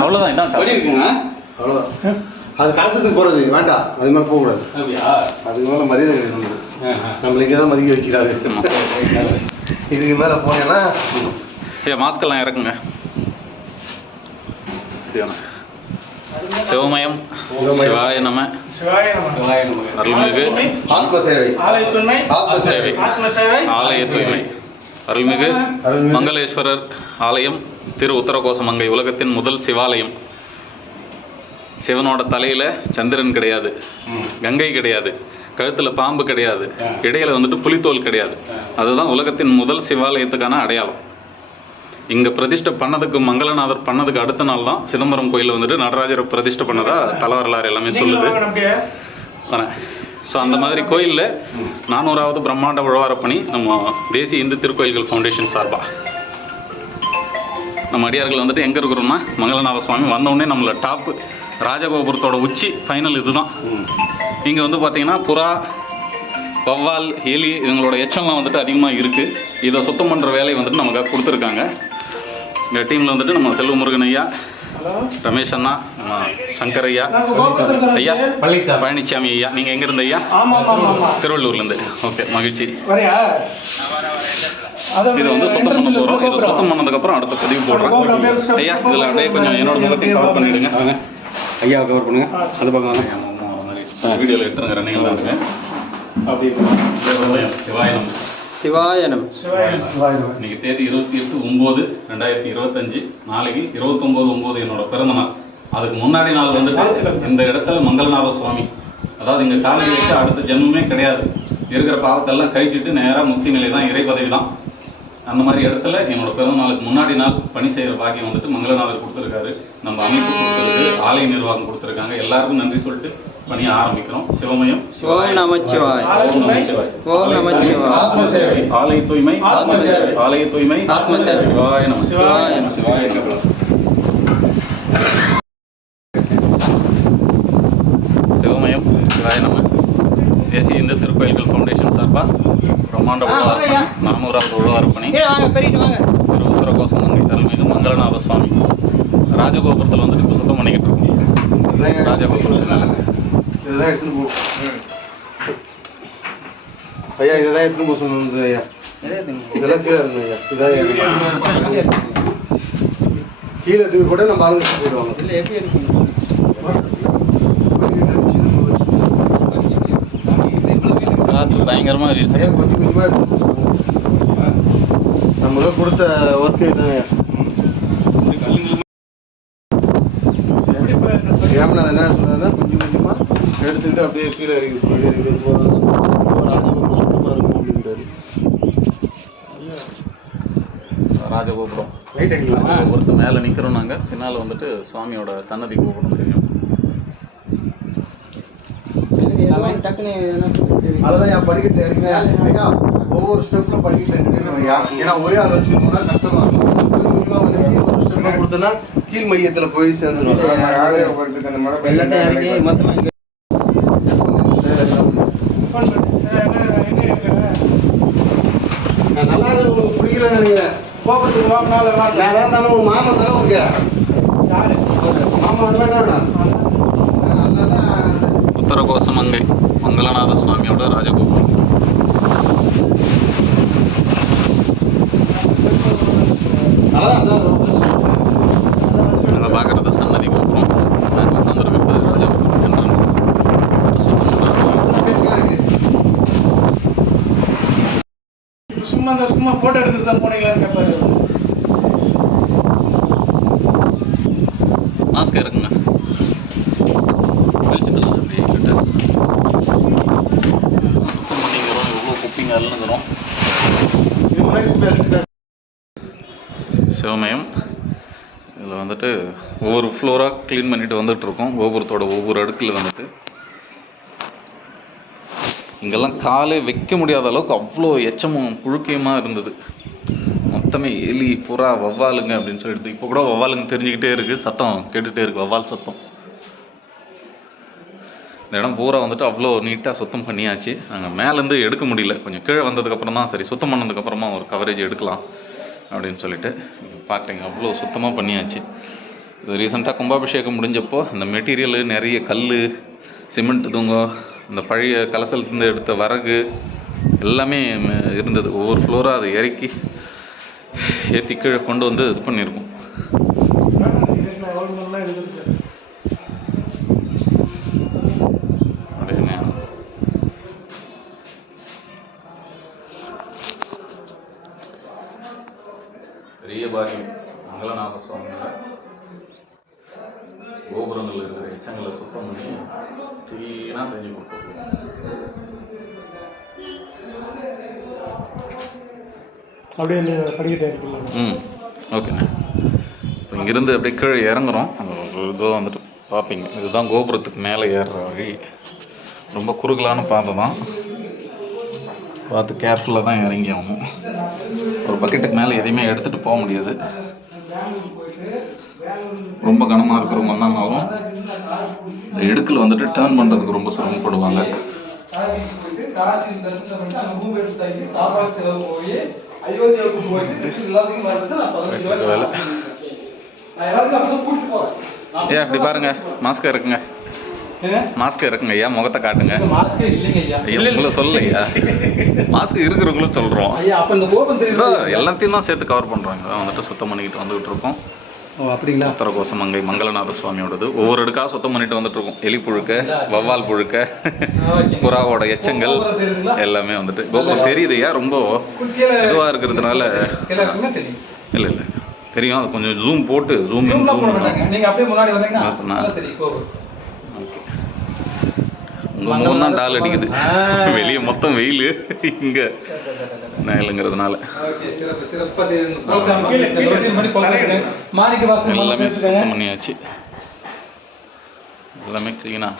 அவ்வளோதான் இதான் தவறி இருக்குங்க. அவ்வளோதான். அது கலசத்துக்கு போகிறது வேண்டாம், அது மேலே போகக்கூடாது. அப்படியா? அதுக்கு மேலே மரியாதை கிடையாது. நம்மள இங்கே தான் மதிக்க வச்சுக்கிறாரு. இதுக்கு மேலே போனேன்னா மாஸ்கெல்லாம் இறக்குங்க. சிவமயம் சிவாய நம. அருள்மிகு ஆத்ம சேவை, ஆலய தூய்மை. அருள்மிகு மங்களேஸ்வரர் ஆலயம் திரு உத்தரகோசமங்கை உலகத்தின் முதல் சிவாலயம். சிவனோட தலையில சந்திரன் கிடையாது, கங்கை கிடையாது, கழுத்துல பாம்பு கிடையாது, இடையில வந்துட்டு புலித்தோல் கிடையாது. அதுதான் உலகத்தின் முதல் சிவாலயத்துக்கான அடையாளம். இங்கே பிரதிஷ்டை பண்ணதுக்கு மங்களநாதர் பண்ணதுக்கு அடுத்த நாள் தான் சிதம்பரம் கோயிலில் வந்துட்டு நடராஜரை பிரதிஷ்டை பண்ணதா தலவரலாறு எல்லாமே சொல்லுது. வரேன். ஸோ அந்த மாதிரி கோயிலில் 400வது பிரம்மாண்ட உழவாரப்பணி நம்ம தேசிய இந்து திருக்கோயில்கள் ஃபவுண்டேஷன் சார்பாக நம்ம அடியார்கள் வந்துட்டு எங்கே இருக்கிறோம்னா மங்களநாத சுவாமி வந்தவுடனே நம்மளை டாப்பு ராஜகோபுரத்தோட உச்சி ஃபைனல் இதுதான். இங்கே வந்து பார்த்தீங்கன்னா புறா, வவ்வால், எலி இவங்களோட எச்சம்லாம் வந்துட்டு அதிகமாக இருக்குது. இதை சுத்தம் பண்ணுற வேலையை வந்துட்டு நமக்காக கொடுத்துருக்காங்க. இந்த டீமில் வந்துட்டு நம்ம செல்வமுருகன் ஐயா, ரமேஷ் அண்ணா, சங்கர் ஐயா, ஐயா பழனிசாமி ஐயா. நீங்கள் எங்கேருந்து ஐயா? திருவள்ளூர்லேருந்து. ஓகே, மகிழ்ச்சி. இதை வந்து சுத்தம் பண்ண போகிறோம். இதை சுத்தம் பண்ணதுக்கப்புறம் அடுத்த பதிவு போடுறோம். ஐயா இதில் அப்படியே கொஞ்சம் என்னோட முகத்தையும் கவர் பண்ணிவிடுங்க. ஐயா கவர் பண்ணுங்க. அது பக்கம் வீடியோவில் எடுத்துருங்க. ரன்னிங் தான் இருக்கு. சிவாயனம் சிவாயனம். இன்னைக்கு தேதி 28/9/2025. நாளைக்கு 29/9 என்னோட பிறந்த நாள். அதுக்கு முன்னாடி நாள் வந்துட்டு இந்த இடத்துல மங்களநாத சுவாமி, அதாவது இங்கே காலடி வச்சு அடுத்த ஜென்மமே கிடையாது. இருக்கிற பாவத்தெல்லாம் கழிச்சுட்டு நேராக முக்தி நிலை தான், இறை பதவி தான். அந்த மாதிரி இடத்துல என்னோட பிறந்த நாளுக்கு முன்னாடி நாள் பணி செய்கிற பாக்கியம் வந்துட்டு மங்களநாதர் கொடுத்துருக்காரு. நம்ம அமைப்பு கொடுத்துருக்கு, ஆலய நிர்வாகம் கொடுத்துருக்காங்க. எல்லாருக்கும் நன்றி சொல்லிட்டு பணியை ஆரம்பிக்கிறோம். சிவமயம் ஓம் நமச்சிவாய், ஓம் நமச்சிவாய். ஆத்ம சேவை, ஆலய தூய்மை, ஆத்ம சேவை, ஆலய தூய்மை, ஆத்ம சேவை. சிவாய நம, சிவாய நம, சிவாய நம. சிவமயம் சிவாய நம. தேசிய இந்து திருக்கோயில்கள் ஃபவுண்டேஷன் சார்பாக பிரம்மாண்ட உழவாரப்பணி, 400வது உழவாரப்பணி திரு உத்தரகோசமங்கை அருள்மிகு மங்களநாத சுவாமி ராஜகோபுரத்தில் வந்துட்டு இப்போ சுத்தம் பண்ணிக்கிட்டு இருக்கோம். ராஜகோபுரத்தினால இதுதான் எடுத்துன்னு போகும் ஐயா. இதுதான் எடுத்துன்னு போக சொன்னது ஐயா. இதெல்லாம் கீழே இருந்தது ஐயா. இதான் கீழே தூக்கி கூட நம்ம ஆளுங்க போயிடுவாங்க. காற்று பயங்கரமாக வீசு. கொஞ்சம் கொஞ்சமாக எடுத்து நம்மளும் கொடுத்த ஒர்க்கு இதுதான் ஐயா. ஏமநாதன் என்ன சொன்னார்னா கொஞ்சம் கொஞ்சமாக எடுத்துக்கிட்டு அப்படியே கீழே இறங்கி போகிறது ராஜகோபுரம் சுத்தமாக இருக்கும் அப்படின்றாரு. ராஜகோபுரம் ராஜகோபுரத்து மேலே நிற்கிறோம் நாங்கள். பின்னால் வந்துட்டு சுவாமியோட சன்னதி கோபுரம் தெரியும். அதுதான் என் படிக்கட்டு இறங்கினா ஒவ்வொரு ஸ்டெப்லும் படிக்கட்டு இறங்கினா ஏன்னா ஒரே ஆள் வச்சுருந்தோம்னா கஷ்டமாக இருக்கும். ஒரு ஸ்டெப்பாக கொடுத்தோன்னா கீழ் மையத்தில் போய் சேர்ந்துடும். நல்லா இருக்குது உங்களுக்கு பிடிக்கல நினைக்கிறேன். கோபத்துக்கு வாங்கினாலும் நான் தான் தானே உங்கள் மாமன் தானே உங்களுக்கு மாமா அதெல்லாம் உத்தரகோசமங்கை மங்களநாத சுவாமியோட ராஜகோபுரம். நாங்கள் பார்க்குறது சன்னதி கோபுரம். நாங்கள் வந்துருக்கிறது ராஜகோபுரம் என்ட்ரன்ஸ். சும்மா போட்டோ எடுத்து தான் போனீங்களான்னு கேட்பாரு. மாஸ்க் இருக்குங்க. வெளிச்சத்தில் அப்படியே கிட்ட சுத்தம் பண்ணிக்கிறோம். எவ்வளோ குப்பிங்க அல்லுங்கிறோம். சிவமயம் இதில் வந்துட்டு ஒவ்வொரு ஃப்ளோராக க்ளீன் பண்ணிட்டு வந்துட்டுருக்கோம். கோபுரத்தோட ஒவ்வொரு அடுக்கில் வந்துட்டு இங்கெல்லாம் காலே வைக்க முடியாத அளவுக்கு அவ்வளோ எச்சமும் புழுக்கையுமாக இருந்தது. மொத்தமே எலி, புறா, வவ்வாலுங்க அப்படின்னு சொல்லிட்டு இப்போ கூட வவ்வாலுங்க தெரிஞ்சுக்கிட்டே இருக்குது. சத்தம் கேட்டுகிட்டே இருக்குது, வவ்வால் சத்தம். இந்த இடம் பூரா வந்துட்டு அவ்வளோ நீட்டாக சுத்தம் பண்ணியாச்சு. நாங்கள் மேலேருந்து எடுக்க முடியல, கொஞ்சம் கீழே வந்ததுக்கப்புறம் தான் சரி சுத்தம் பண்ணதுக்கப்புறமா ஒரு கவரேஜ் எடுக்கலாம் அப்படின்னு சொல்லிட்டு பார்க்குறீங்க. அவ்வளோ சுத்தமாக பண்ணியாச்சு. இது ரீசெண்டாக கும்பாபிஷேகம் முடிஞ்சப்போ இந்த மெட்டீரியலு நிறைய கல், சிமெண்ட் தூங்க, இந்த பழைய கலசலத்துலேருந்து எடுத்த வரகு எல்லாமே இருந்தது. ஒவ்வொரு ஃப்ளோராக அதை இறக்கி ஏற்றி கீழே கொண்டு வந்து இது பண்ணியிருக்கோம். பெரிய பாக்கியம் மங்களநாத சுவாமியோட கோபுரங்கள் இருக்கிற எச்சங்களை சுத்தம் பண்ணி க்ளீனாக செஞ்சு கொடுத்துருக்கோம். அப்படியே படிக்கிட்டே இருக்குல்ல. ஓகேண்ணே. இப்போ இங்கேருந்து அப்படியே கீழே இறங்குறோம். இதோ வந்துட்டு பார்ப்பீங்க, இதுதான் கோபுரத்துக்கு மேலே ஏறுற வழி. ரொம்ப குறுகலான பாதை தான், பார்த்து கேர்ஃபுல்லாக தான் இறங்கி ஆகணும். ஒரு பக்கெட்டுக்கு மேலே எதையுமே எடுத்துகிட்டு போக முடியாது. ரொம்ப கனமாக இருக்கிற மண்ணானாலும் இந்த இடுக்கில் வந்துட்டு டேர்ன் பண்ணுறதுக்கு ரொம்ப சிரமப்படுவாங்க. வேலை ஏன் அப்படி பாருங்க, மாஸ்க் இருக்குங்க, மாஸ்க் இருக்குங்க ஐயா, முகத்தை காட்டுங்க. உங்களை சொல்லலையா, மாஸ்க் இருக்கிறவங்களும் சொல்கிறோம். எல்லாத்தையும் தான் சேர்த்து கவர் பண்ணுறாங்க. அதான் வந்துட்டு சுத்தம் பண்ணிக்கிட்டு வந்துகிட்டு இருக்கோம். அப்படிங்களா? உத்தரகோசமங்கை மங்களநாத சுவாமியோடது ஒவ்வொரு அடுக்காக சுத்தம் பண்ணிட்டு வந்துட்டு இருக்கோம். எலி புழுக்க, வவ்வால் புழுக்க, புறாவோட எச்சங்கள் எல்லாமே வந்துட்டு கோபுரம் தெரியுதுயா. ரொம்ப இதுவாக இருக்கிறதுனால இல்லை இல்லை தெரியும். அது கொஞ்சம் ஜூம் போட்டு ஜூம் ஓகே. உங்கள் முகம் தான் டால் அடிக்குது, வெளியே மொத்தம் வெயில், இங்கே நேலுங்கிறதுனால எல்லாமே சுத்தம் பண்ணியாச்சு. எல்லாமே க்ளீனாக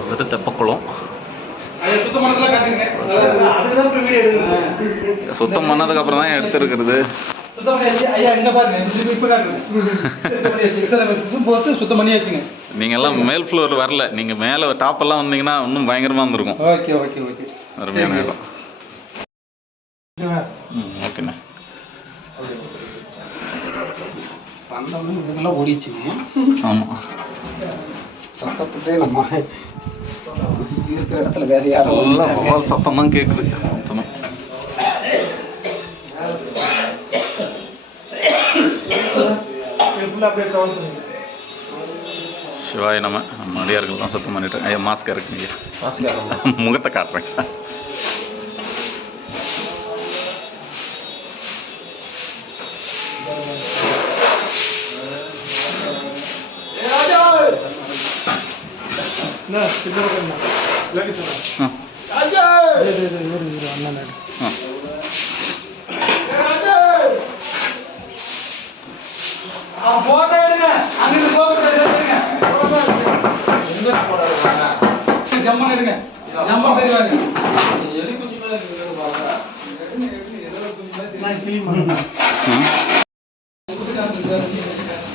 வந்துட்டு தெப்பக்குளம் சுத்தம் பண்ணதுக்கு அப்புறம் தான் எடுத்துருக்கிறது. நீங்க எல்லாம் மேல் ஃப்ளோர் வரல, நீங்க மேல டாப் எல்லாம் வந்தீங்கன்னா இன்னும் பயங்கரமா இருந்திருக்கும். ஓகே ஓகே ஓகே, அருமையான இடம். ஓகேண்ணா. இதெல்லாம் ஓடிச்சுங்க. ஆமா, சத்தத்துலேயே நம்ம இருக்கிற இடத்துல வேற யாரும் சத்தம் தான் கேட்குது மொத்தமே. சிவாய நம்ம அடியார்கள் தான் சுத்தம் பண்ணிட்டேன். ஐயா மாஸ்க் இருக்குங்க, முகத்தை காட்டுறேன்.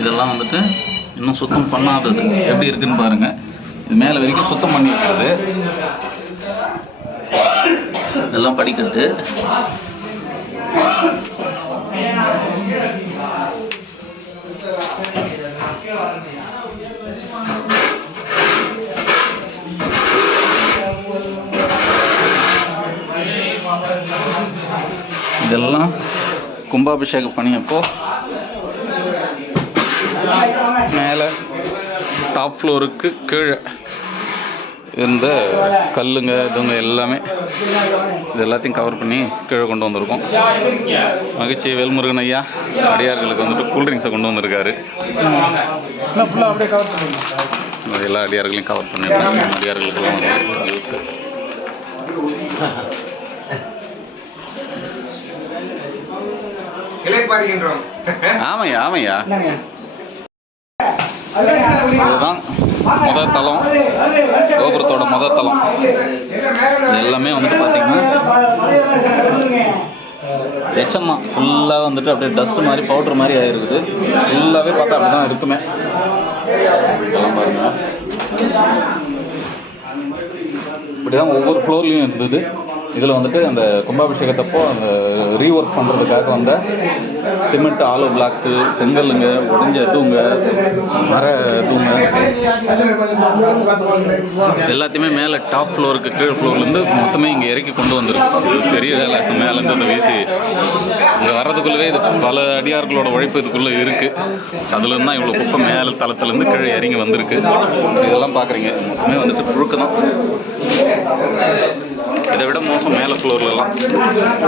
இதெல்லாம் வந்துட்டு இன்னும் சுத்தம் பண்ணாதது எப்படி இருக்குன்னு பாருங்க. இது மேலே வரைக்கும் சுத்தம் பண்ணி இருக்கிறது. இதெல்லாம் படிக்கட்டு. இதெல்லாம் கும்பாபிஷேக பணியப்போ மேலே டாப் ஃப்ளோருக்கு கீழே இருந்த கல்லுங்க இதுங்க எல்லாமே இது எல்லாத்தையும் கவர் பண்ணி கீழே கொண்டு வந்திருக்கோம். மகிழ்ச்சி வேல்முருகன் ஐயா அடியார்களுக்கு வந்துட்டு கூல்ட்ரிங்க்ஸை கொண்டு வந்திருக்காரு. எல்லா அடியார்களையும் கவர் பண்ணியிருக்காங்க. அடியார்களுக்கெல்லாம் வந்து யூஸ். ஆமையா ஆமையா, இதுதான் முதல் தளம், கோபுரத்தோட முதல் தளம். எல்லாமே வந்துட்டு பார்த்தீங்கன்னா எச்சம் தான். ஃபுல்லாக வந்துட்டு அப்படியே டஸ்ட் மாதிரி பவுட்ரு மாதிரி ஆகிருக்குது. ஃபுல்லாகவே பார்த்தா அப்படி தான் இருக்குமே. இதெல்லாம் பாருங்க. இப்படிதான் ஒவ்வொரு ஃப்ளோர்லையும் இருந்தது. இதில் வந்துட்டு அந்த கும்பாபிஷேகத்தப்போ அந்த ரீஒர்க் பண்ணுறதுக்காக வந்த சிமெண்ட் ஆலோ பிளாக்ஸு, செங்கல்லுங்க, உடஞ்ச இதுவுங்க, மர இதுவுங்க எல்லாத்தையுமே மேலே டாப் ஃப்ளோருக்கு கீழ் ஃப்ளோர்லேருந்து மொத்தமே இங்கே இறக்கி கொண்டு வந்துருக்கு. இது பெரிய வேலை. மேலேருந்து அந்த வீசி இங்கே வர்றதுக்குள்ளவே இது பல அடியார்களோட உழைப்பு இதுக்குள்ளே இருக்குது. அதுலேருந்து தான் இவ்வளோ குப்பை மேலே தளத்துலேருந்து கீழே இறங்கி வந்திருக்கு. இதெல்லாம் பார்க்குறீங்க, மொத்தமே வந்துட்டு புழுக்கு தான். இதை விட மோசம் மேலே ஃப்ளோர்லலாம்.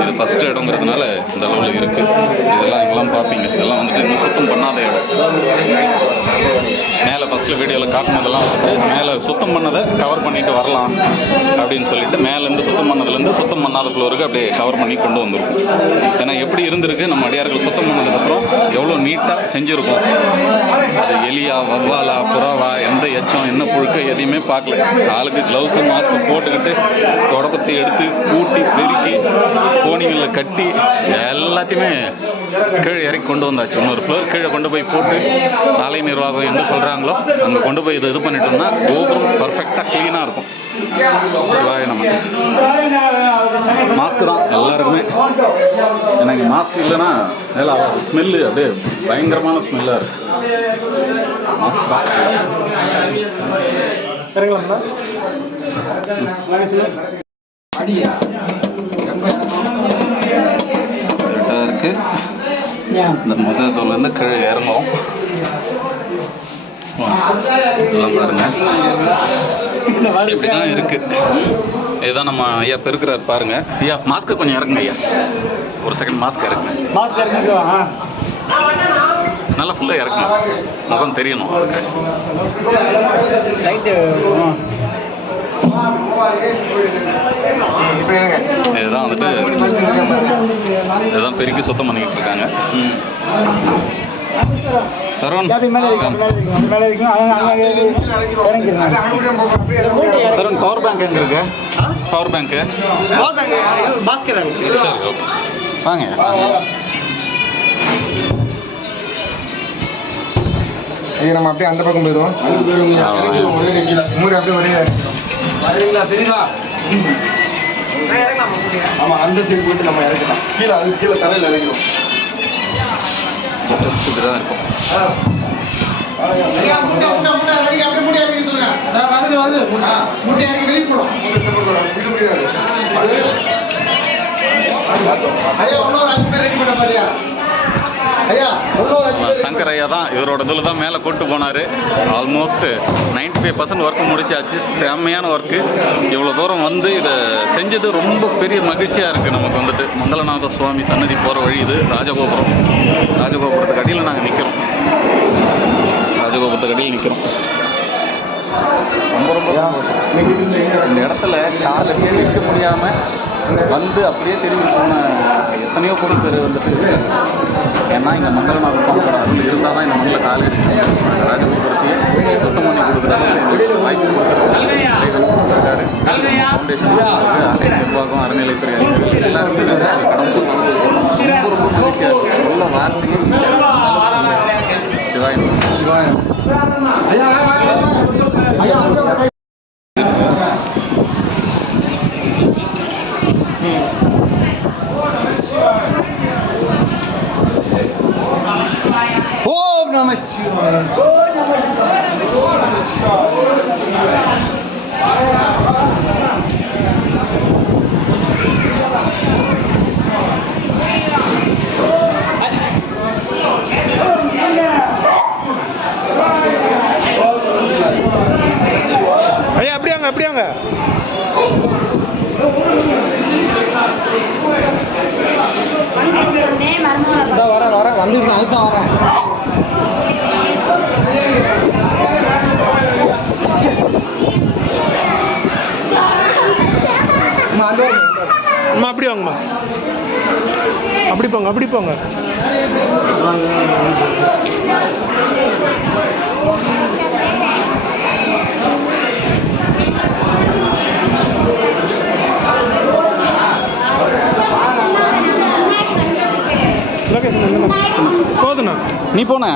இது ஃபஸ்ட்டு இடங்கிறதுனால இந்த அளவில் இருக்குது. இதெல்லாம் இங்கெல்லாம் பார்ப்பீங்க. இதெல்லாம் வந்துட்டு இன்னும் சுத்தம் பண்ணாத இடம். மேலே ஃபஸ்ட்டில் வீடியோவில் காட்டினதெல்லாம் வந்துட்டு மேலே சுத்தம் பண்ணதை கவர் பண்ணிட்டு வரலாம் அப்படின்னு சொல்லிட்டு மேலேருந்து சுத்தம் பண்ணதுலேருந்து சுத்தம் பண்ணாத ஃப்ளோருக்கு அப்படியே கவர் பண்ணி கொண்டு வந்துருக்கும். ஏன்னா எப்படி இருந்திருக்கு, நம்ம அடியார்கள் சுத்தம் பண்ணதுக்கப்புறம் எவ்வளோ நீட்டாக செஞ்சுருக்கோம். அது எலியா, வவ்வாலா, புறாவா, எந்த எச்சம், என்ன புழுக்க எதையுமே பார்க்கல. ஆளுக்கு க்ளவுஸு மாஸ்க்கு போட்டுக்கிட்டு தொடப்பத்தை எடுத்து கூட்டி பெருக்கி கோணிகளில் கட்டி எல்லாத்தையுமே கீழே இறக்கி கொண்டு வந்தாச்சு. இன்னொரு ஃப்ளோர் கீழே கொண்டு போய் போட்டு ஆலய நிர்வாகம் எங்கே சொல்கிறாங்களோ அங்கே கொண்டு போய் இது பண்ணிட்டோம்னா கோபுரம் பர்ஃபெக்டாக க்ளீனாக இருக்கும். சிவாய நம்ம மாஸ்க் தான் எல்லாருக்குமே. எனக்கு மாஸ்க் இல்லைன்னா நல்லா ஸ்மெல்லு அப்படியே பயங்கரமான ஸ்மெல்லாக இருக்கு. மாஸ்க் தான் இருக்கு. இந்த முதல் தோல்லேருந்து கீழே இறங்கும். எல்லாம் பாருங்க, இப்படிதான் இருக்கு. இதுதான் நம்ம ஐயா பெருக்கிறார் பாருங்க. ஐயா மாஸ்க்கு கொஞ்சம் இறக்குங்க ஐயா, ஒரு செகண்ட் மாஸ்க் இறக்குங்க. மாஸ்க் இறக்குங்க, நல்லா ஃபுல்லாக இறக்குங்க, முகம் தெரியணும். இதுதான் வந்துட்டு இதுதான் பெருக்கி சுத்தம் பண்ணிக்கிட்டு இருக்காங்க. தருண் தருண் பவர் பேங்க் எங்கே இருக்கு? பவர் பேங்க்கு சரி, ஓகே வாங்க. ஐயா நம்ம அப்படியே அந்த பக்கம் போயிடுவோம். அப்படியே ஒரே தெரியுங்களா? ஆமாம், அந்த சைடு போயிட்டு நம்ம இறக்கலாம். கீழே அதுக்கு கீழே தலையில் இறக்கிறோம். இப்படி தான் இருக்கும். சங்கர் ஐயா தான் இவரோட இதில் தான் மேலே கூட்டு போனார். ஆல்மோஸ்ட் 95% ஒர்க்கு முடிச்சாச்சு. செம்மையான ஒர்க்கு. இவ்வளோ தூரம் வந்து இதை செஞ்சது ரொம்ப பெரிய மகிழ்ச்சியாக இருக்குது நமக்கு. வந்துட்டு மங்களநாத சுவாமி சன்னதி போகிற வழி இது. ராஜகோபுரம், ராஜகோபுரத்துக்கு அடியில் நாங்கள் நிற்கிறோம். ராஜகோபுரத்துக்கு அடியில் நிற்கிறோம். ரொம்ப ரொம்ப இந்த இடத்துல கால் அப்படியே நிற்க முடியாமல் வந்து அப்படியே திரும்பி போன எத்தனையோ பொருள் பேர் வந்துட்டு. ஏன்னா இங்கே மங்களநாத சுவாமியோட அருள் இருந்தால் தான் இந்த மண்ணில் கால் ராஜகோபுரத்தையே சுத்தம் பண்ணி கொடுக்குறாரு. வாய்ப்பு கொடுக்குறாரு. ஃபவுண்டேஷன் ஆலய நிர்வாகம், அறநிலைத்துறை அதிகாரிகள் எல்லாருமே கடந்து ரொம்ப ரொம்ப மகிழ்ச்சியாக இருக்குது. நல்ல வார்த்தையை சிவாயம் ஓம் நமச்சிவாய. ஐயா அப்படியாங்க அப்படியாங்க. வரேன் வந்துட்டு அதுதான் வரேன். அம்மா அப்படி வாங்கம்மா, அப்படி போங்க அப்படி போங்க. போதுண்ணா நீ போன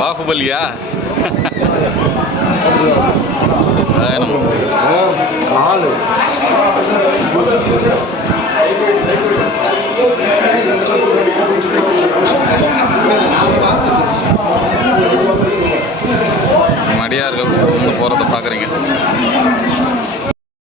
பாகுபலியா? நம்ம